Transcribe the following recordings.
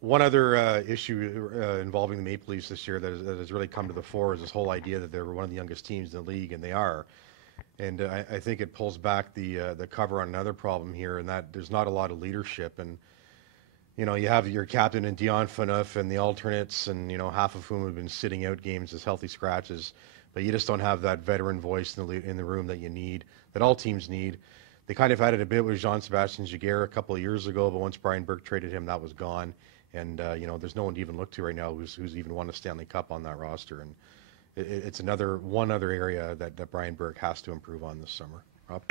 One other issue involving the Maple Leafs this year that has really come to the fore is this whole idea that they're one of the youngest teams in the league, and they are. And I think it pulls back the cover on another problem here, and that there's not a lot of leadership. And you know, you have your captain and Dion Phaneuf and the alternates, and you know, half of whom have been sitting out games as healthy scratches. But you just don't have that veteran voice in the room that you need, that all teams need. They kind of had it a bit with Jean-Sébastien Giguère a couple of years ago, but once Brian Burke traded him, that was gone. And you know, there's no one to even look to right now who's even won a Stanley Cup on that roster. And it's one other area that Brian Burke has to improve on this summer. Rob?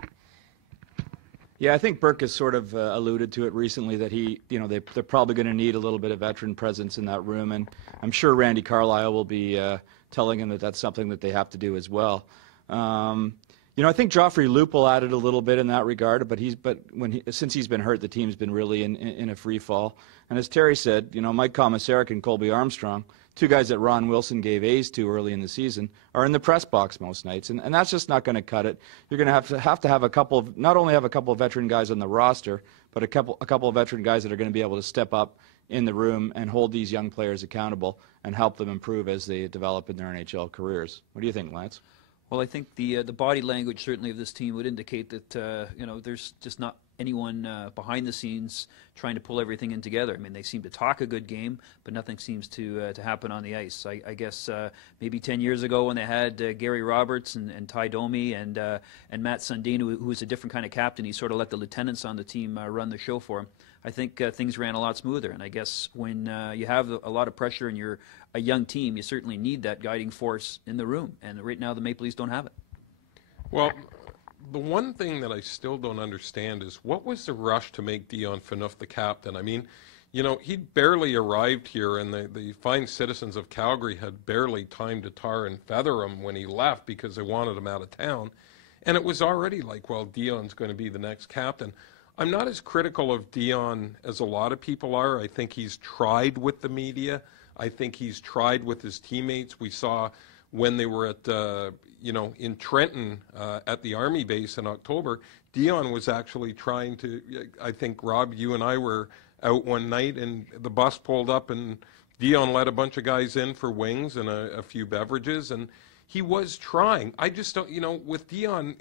Yeah, I think Burke has sort of alluded to it recently that they're probably going to need a little bit of veteran presence in that room, and I'm sure Randy Carlyle will be telling him that that's something that they have to do as well. I think Joffrey Lupul added a little bit in that regard, but since he's been hurt, the team's been really in a free fall. And as Terry said, Mike Komisarek and Colby Armstrong, two guys that Ron Wilson gave A's to early in the season, are in the press box most nights, and that's just not going to cut it. You're going to have to have not only have a couple of veteran guys on the roster, but a couple of veteran guys that are going to be able to step up in the room and hold these young players accountable and help them improve as they develop in their NHL careers. What do you think, Lance? Well, I think the body language certainly of this team would indicate that there's just not anyone behind the scenes trying to pull everything in together. I mean, they seem to talk a good game, but nothing seems to happen on the ice. I guess maybe 10 years ago when they had Gary Roberts and Ty Domi and Matt Sundin, who was a different kind of captain, he sort of let the lieutenants on the team run the show for him. I think things ran a lot smoother. And I guess when you have a lot of pressure and you're a young team, you certainly need that guiding force in the room. And right now the Maple Leafs don't have it. Well, the one thing that I still don't understand is what was the rush to make Dion Phaneuf the captain? I mean, he'd barely arrived here, and the fine citizens of Calgary had barely time to tar and feather him when he left because they wanted him out of town. And it was already like, well, Dion's going to be the next captain. I'm not as critical of Dion as a lot of people are. I think he's tried with the media. I think he's tried with his teammates. We saw when they were at, in Trenton at the Army base in October, Dion was actually trying to, I think, Rob, you and I were out one night and the bus pulled up and Dion let a bunch of guys in for wings and a few beverages, and he was trying. I just don't, with Dion,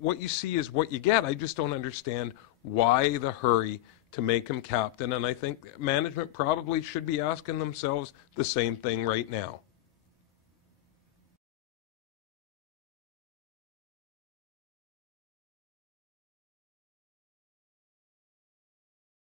what you see is what you get. I just don't understand why the hurry to make him captain, and I think management probably should be asking themselves the same thing right now.